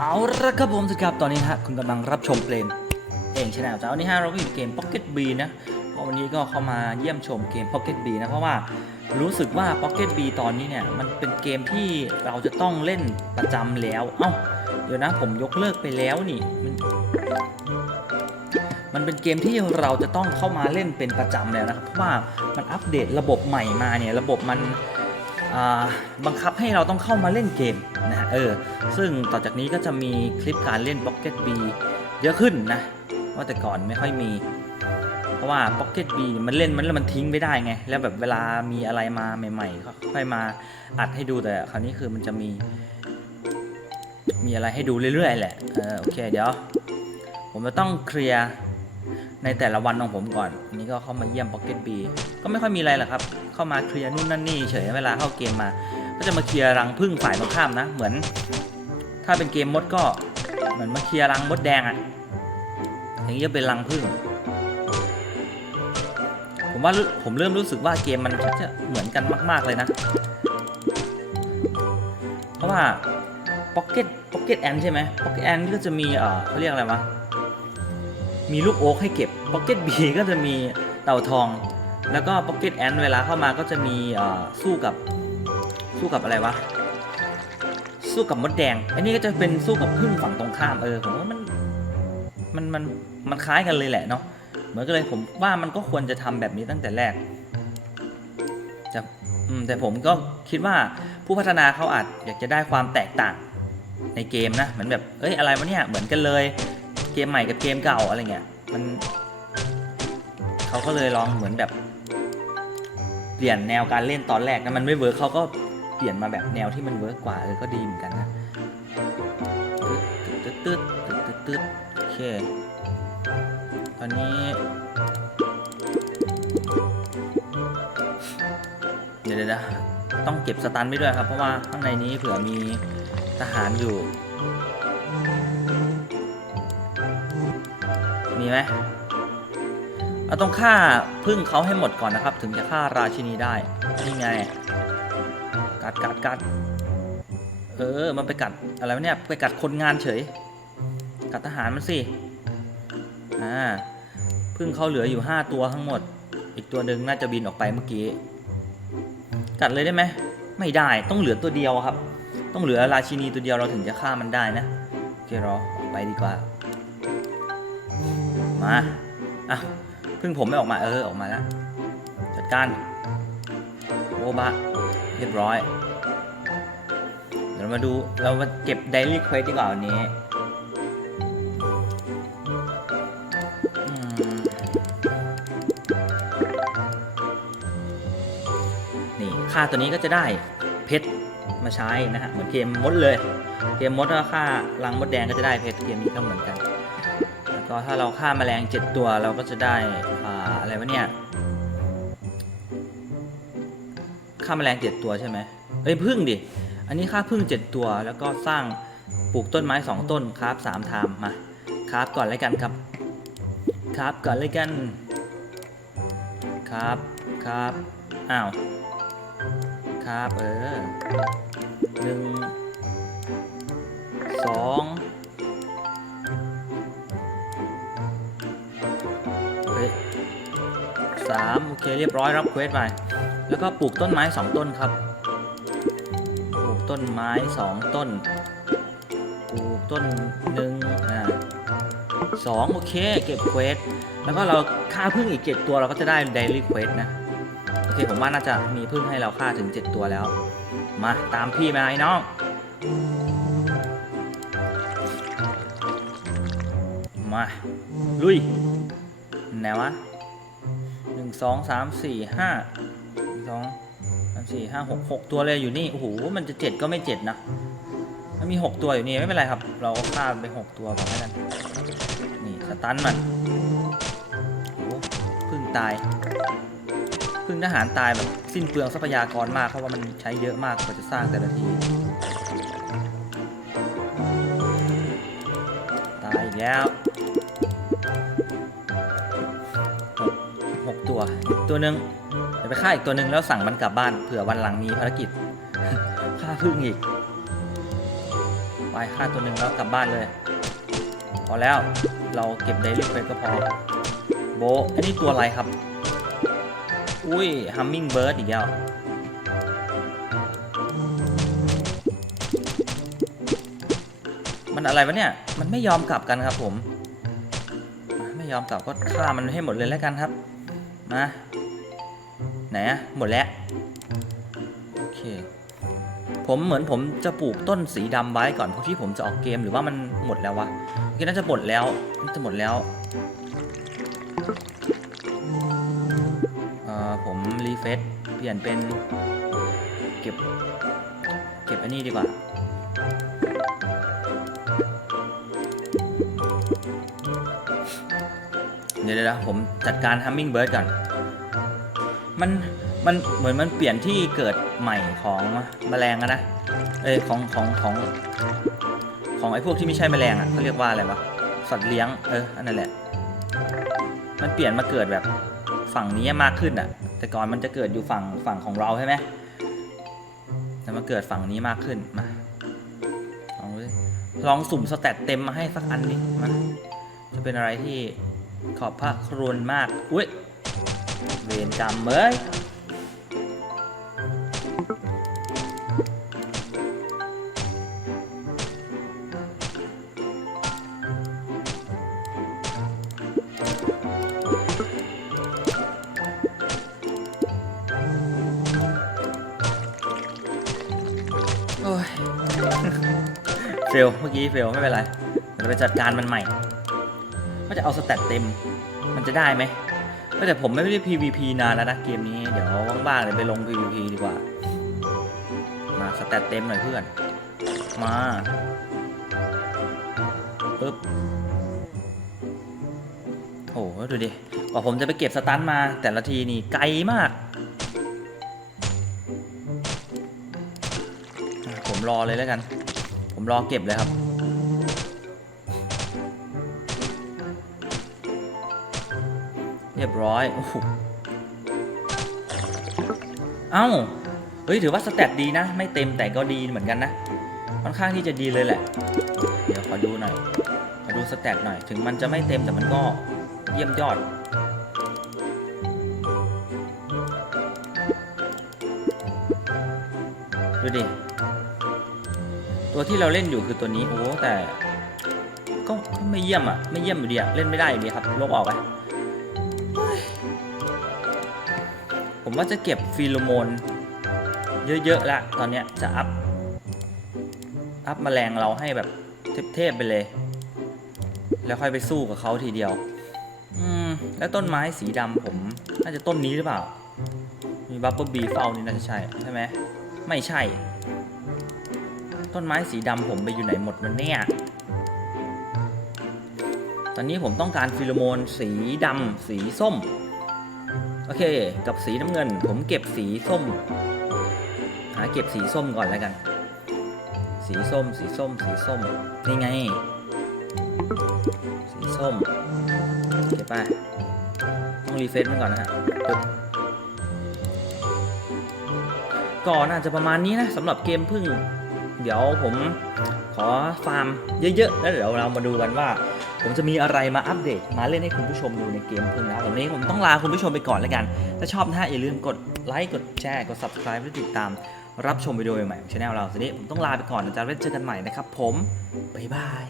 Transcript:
เอาละครับผมสวัสดีครับตอนนี้ฮะคุณกำลังรับชมเกมเองชนะจ้าวันนี้ฮะเราก็อยู่เกม Pocket B นะวันนี้ก็เข้ามาเยี่ยมชมเกม Pocket B นะเพราะว่ารู้สึกว่า Pocket B ตอนนี้เนี่ยมันเป็นเกมที่เราจะต้องเล่นประจำแล้ว เอ้าเดี๋ยวนะผมยกเลิกไปแล้วนี่มันมันเป็นเกมที่เราจะต้องเข้ามาเล่นเป็นประจำแล้วนะครับเพราะว่ามันอัปเดตระบบใหม่มาเนี่ยระบบมัน บังคับให้เราต้องเข้ามาเล่นเกมนะฮะเออซึ่งต่อจากนี้ก็จะมีคลิปการเล่น Pocket B เยอะขึ้นนะว่าแต่ก่อนไม่ค่อยมี เพราะว่า Pocket B มันเล่นมันแล้วมันทิ้งไม่ได้ไง แล้วแบบเวลามีอะไรมาใหม่ๆก็ค่อยมาอัดให้ดูแต่คราวนี้คือมันจะมี มีอะไรให้ดูเรื่อยๆแหละเออโอเคเดี๋ยว ผมจะต้องเคลียร์ ในแต่ละวันของผมก่อนอันนี้ก็เข้ามาเยี่ยม Pocket B ก็ไม่ค่อยมีอะไรหรอกครับ เข้ามาเคลียร์นู่นนั่นนี่เฉยเวลาเข้าเกมมา ก็จะมาเคลียร์รังพึ่งฝ่ายตรงข้ามนะ เหมือน ถ้าเป็นเกมมดก็เหมือนมาเคลียร์รังมดแดงอะ่ะอย่างนี้จะเป็นรังพึ่ง ผมว่าผมเริ่มรู้สึกว่าเกมมันจะเหมือนกันมาก ๆเลยนะ เพราะว่า Pocket Pocket Ant ใช่ไหม Pocket Ant ก็จะมีเออเขาเรียกอะไรวะ มีลูกโอ๊กให้เก็บ Pocket B ก็จะมีเต่าทอง แล้วก็ Pocket Ant เวลาเข้ามาก็จะมีสู้กับสู้กับอะไรวะ สู้กับมดแดง อันนี้ก็จะเป็นสู้กับพึ่งฝั่งตรงข้ามเออผมว่ามันมันมันมันคล้ายกันเลยแหละเนาะเหมือนกันเลยผมว่ามันก็ควรจะทำแบบนี้ตั้งแต่แรกแต่แต่ผมก็คิดว่าผู้พัฒนาเขาอาจอยากจะได้ความแตกต่างในเกมนะเหมือนแบบเอ้ยอะไรวะเนี่ยเหมือนกันเลย เกมใหม่กับเกมเก่าอะไรเงี้ยมันเขาก็เลยลองเหมือนแบบ เปลี่ยนแนวการเล่นตอนแรกนะมันไม่เวิร์กเขาก็เปลี่ยนมาแบบแนวที่มันเวิร์กกว่าเออก็ดีเหมือนกันนะตึ๊ดตึ๊ดตึ๊ดตึ๊ดตึ๊ดโอเคตอนนี้เดี๋ยวเดี๋ยวต้องเก็บสตันไปด้วยครับ เพราะว่าข้างในนี้เผื่อมีทหารอยู่ มีไหมเราต้องฆ่าพึ่งเขาให้หมดก่อนนะครับ ถึงจะฆ่าราชินีได้ นี่ไง กัดกัดกัดเออ มันไปกัดอะไรวะเนี่ย ไปกัดคนงานเฉย กัดทหารมันสิ อ่า พึ่งเขาเหลืออยู่ 5 ตัวทั้งหมด อีกตัวหนึ่งน่าจะบินออกไปเมื่อกี้ กัดเลยได้ไหม ไม่ได้ ต้องเหลือตัวเดียวครับ ต้องเหลือราชินีตัวเดียวเราถึงจะฆ่ามันได้นะ โอเครอออไปดีกว่า มาอะพึ่งผมไม่ออกมาเออออกมาแล้วจัดการโบบะเรียบร้อย เดี๋ยวมาดูเรามาเก็บ Daily Quest ดีกว่าวันนี้นี่ค่าตัวนี้ก็จะได้เพชรมาใช้นะฮะเหมือนเกมมดเลย เกมมดถ้าค่ารังมดแดงก็จะได้เพชรเกมนี้ก็เหมือนกัน ก็ถ้าเราฆ่าแมลงเจ็ดตัวเราก็จะได้อ่าอะไรวะเนี่ยฆ่าแมลงเจ็ดตัวใช่ไหมเอ้ยพึ่งดิ อันนี้ฆ่าพึ่งเจ็ดตัว แล้วก็สร้างปลูกต้นไม้สองต้นคราฟสามทามมาคราฟก่อนเลยกันครับ คราฟก่อนเลยกัน ครับครับอ้าวครับเออหนึ่งสอง 3 โอเคเรียบร้อยรับเควสไป แล้วก็ปลูกต้นไม้ 2 ต้นครับ ปลูกต้นไม้ 2 ต้น ปลูกต้นหนึ่งอ่าสองโอเคเก็บเควส แล้วก็เราฆ่าพึ่งอีก 7 ตัวเราก็จะได้เดลี่เควสนะ โอเคผมว่าน่าจะมีพึ่งให้เราฆ่าถึง 7 ตัวแล้ว มาตามพี่มาไอ้น้องมา ลุย ไหนวะ นึ่งสองสามสี่ห้าสองสามสี่ห้าหกหกตัวเลยอยู่นี่ โอ้โห มันจะเจ็ดก็ไม่เจ็ดนะ มันมีหกตัวอยู่นี่ ไม่เป็นไรครับ เราก็ฆ่าไปหกตัวก่อนแล้วกันนี่สตันมันโอ้โหเพึ่งตาย พึ่งทหารตายแบบสิ้นเปลืองทรัพยากรมากเพราะว่ามันใช้เยอะมากกว่าจะสร้างแต่ละที ตายอีกแล้ว ตัวอีกตัวหนึ่งเดี๋ยวไปฆ่าอีกตัวหนึ่งแล้วสั่งมันกลับบ้านเผื่อวันหลังมีภารกิจฆ่าพึ่งอีก ไปฆ่าตัวหนึ่งแล้วกลับบ้านเลย พอแล้วเราเก็บไดรี่ไปก็พอโบอันนี้ตัวอะไรครับ อุ้ยฮัมมิงเบิร์ดอีกแล้วมันอะไรวะเนี่ย มันไม่ยอมกลับกันครับผม ไม่ยอมกลับก็ฆ่ามันให้หมดเลยแล้วกันครับ มาไหนอะหมดแล้วโอเคผมเหมือนผมจะปลูกต้นสีดำไว้ก่อนเพราะที่ผมจะออกเกมหรือว่ามันหมดแล้ววะคิดน่าจะหมดแล้วน่าจะหมดแล้วเอ่อผมรีเฟซเปลี่ยนเป็นเก็บเก็บอันนี้ดีกว่า เดี๋ยวเดี๋ยวๆผมจัดการ Humming Bird ก่อน มัน มันเหมือนมันเปลี่ยนที่เกิดใหม่ของแมลงอะนะ เอ้ยของของของของไอ้พวกที่ไม่ใช่แมลงอะเขาเรียกว่าอะไรวะ สัตว์เลี้ยง เออ อันนั้นแหละ มันเปลี่ยนมาเกิดแบบฝั่งนี้มากขึ้นอะแต่ก่อนมันจะเกิดอยู่ฝั่งฝั่งของเราใช่ไหมแต่มาเกิดฝั่งนี้มากขึ้น มา ลองดูลองสุ่มสแตทเต็มมาให้สักอันดิมาจะเป็นอะไรที่ ขอบพระครุณมาก อุ้ย เวรกรรมเอ้ยโอ้ยเฟล เมื่อกี้เฟล ไม่เป็นไรเดี๋ยวไปจัดการมันใหม่ ก็จะเอาสแตทเต็ม มันจะได้ไหมก็แต่ผมไม่ได้ PVP นานแล้วนะเกมนี้ เดี๋ยวว่างๆเดี๋ยวไปลง PVP ดีกว่า มาสแตทเต็มหน่อยเพื่อน มาปึ๊บโอ้โหดูดิกว่าผมจะไปเก็บสตันมา แต่ละทีนี่ไกลมากอะผมรอเลยแล้วกัน ผมรอเก็บเลยครับ เรียบร้อยโอ้โหเอ้า เฮ้ย ถือว่าสแตทดีนะ ไม่เต็มแต่ก็ดีเหมือนกันนะ ค่อนข้างที่จะดีเลยแหละ เดี๋ยวขอดูหน่อย ขอดูสแตทหน่อย ถึงมันจะไม่เต็มแต่มันก็เยี่ยมยอด ดูดิ ตัวที่เราเล่นอยู่คือตัวนี้ โอ้แต่ก็ไม่เยี่ยมอะ ไม่เยี่ยมอยู่ดีอะ เล่นไม่ได้อยู่ดีครับ ลบออกไป ว่าจะเก็บฟีโรโมน เยอะๆละตอนเนี้ยจะอัพ อัพแมลงเราให้แบบเทพๆไปเลย แล้วค่อยไปสู้กับเขาทีเดียว อืม แล้วต้นไม้สีดำผม น่าจะต้นนี้หรือเปล่า มีบับเบิลบีเฝ้านี่น่าจะใช่ใช่ไหมไม่ใช่ ต้นไม้สีดำผมไปอยู่ไหนหมดวันเนี่ยตอนนี้ผมต้องการฟีโรโมนสีดำสีส้ม โอเค กับสีน้ำเงิน ผมเก็บสีส้ม หาเก็บสีส้มก่อนแล้วกัน สีส้ม สีส้ม สีส้ม นี่ไง สีส้ม เก็บไปต้องรีเฟซมันก่อนนะฮะก็น่าจะประมาณนี้นะสำหรับเกมพึ่ง เดี๋ยวผมขอฟาร์มเยอะๆ แล้วเดี๋ยวเรามาดูกันว่า ผมจะมีอะไรมาอัปเดตมาเล่นให้คุณผู้ชมดูในเกมเพิ่งนะวันนี้ผมต้องลาคุณผู้ชมไปก่อนแล้วกัน ถ้าชอบนะฮะอย่าลืมกดไลค์กดแชร์กด subscribe เพื่อติดตามรับชมวิดีโอใหม่ๆของช anel เราทีนี้ผมต้องลาไปก่อนอาจารย์ไว้เจอกันใหม่นะครับผมบ๊ายบาย